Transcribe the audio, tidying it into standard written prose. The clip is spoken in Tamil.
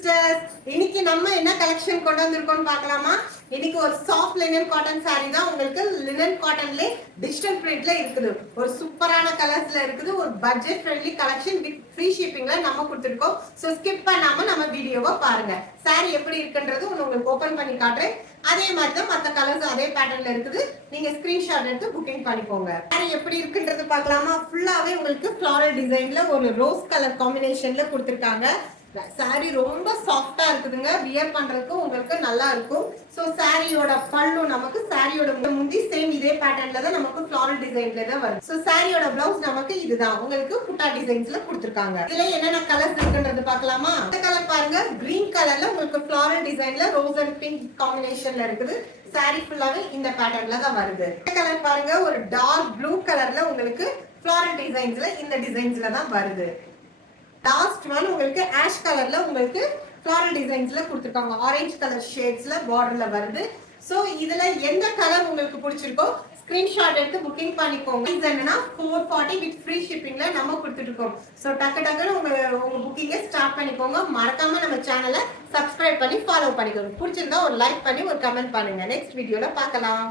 சிஸ்டர்ஸ், இன்னைக்கு நம்ம என்ன கலெக்ஷன் கொண்டு வந்திருக்கோம்னு பார்க்கலாமா? இன்னைக்கு ஒரு சாஃப்ட் லினன் காட்டன் saree தான் உங்களுக்கு லினன் காட்டன்ல டிஜிட்டல் பிரிண்ட்ல இருக்குது. ஒரு சூப்பரான கலர்ஸ்ல இருக்குது. ஒரு budget friendly collection with free ஷிப்பிங்ல நம்ம கொடுத்திருக்கோம். சோ ஸ்கிப் பண்ணாம நம்ம வீடியோவை பாருங்க. saree எப்படி இருக்குன்றது உங்களுக்கு ஓபன் பண்ணி காட்டுறேன். அதே மாதிரி தான் மற்ற கலர்ஸ் அதே பேட்டர்ன்ல இருக்குது. நீங்க ஸ்கிரீன்ஷாட் எடுத்து புக்கிங் பண்ணிக்கோங்க. saree எப்படி இருக்குன்றது பார்க்கலாமா? ஃபுல்லாவே உங்களுக்கு ஃப்ளாரல் டிசைன்ல ஒரு ரோஸ் கலர் காம்பினேஷன்ல கொடுத்திருக்காங்க. saree ரொம்ப சாஃப்ட்டா இருக்குதுங்க. வியர் பண்றதுக்கு உங்களுக்கு நல்லா இருக்கும். சோ சாரியோட பல்லு நமக்கு சாரியோட முந்தி சேம் இதே பேட்டர்ன்ல தான் நமக்கு ஃப்ளாரல் டிசைன்ல தான் வரும். சோ சாரியோட பிளவுஸ் நமக்கு இதுதான். உங்களுக்கு புட்டா டிசைன்ஸ்ல கொடுத்திருக்காங்க. இதுல என்னென்ன கலர்ஸ் இருக்குன்றது பார்க்கலாமா? இந்த கலர் பாருங்க, கிரீன் கலர்ல உங்களுக்கு ஃப்ளாரல் டிசைன்ல ரோஸ் அண்ட் பிங்க் காம்பினேஷன்ல இருக்குது. saree ஃபுல்லாவே இந்த பேட்டர்ன்ல தான் வருது. இந்த கலர் பாருங்க, ஒரு டார்க் ப்ளூ கலர்ல உங்களுக்கு ஃப்ளாரல் டிசைன்ஸ்ல இந்த டிசைன்ஸ்ல தான் வருது. லாஸ்ட் ஒன் உங்களுக்கு ஆஷ் கலர்ல உங்களுக்கு ஃப்ளாரல் டிசைன்ஸ்ல கொடுத்திருக்காங்க. ஆரஞ்சு கலர் ஷேட்ஸ்ல பார்டர்ல வருது. சோ இதுல எந்த கலர் உங்களுக்கு பிடிச்சிருக்கோ ஸ்கிரீன்ஷாட் எடுத்து புக்கிங் பண்ணிக்கோங்க. இது என்னன்னா 440 வித் ஃப்ரீ ஷிப்பிங்ல நம்ம கொடுத்துட்டு இருக்கோம். சோ டக்குன்னு உங்க புக்கிங்கை ஸ்டார்ட் பண்ணிக்கோங்க. மறக்காம நம்ம சேனலை சப்ஸ்கிரைப் பண்ணி ஃபாலோ பண்ணிக்கோங்க. பிடிச்சிருந்தா ஒரு லைக் பண்ணி ஒரு கமெண்ட் பண்ணுங்க. நெக்ஸ்ட் வீடியோல பார்க்கலாம்.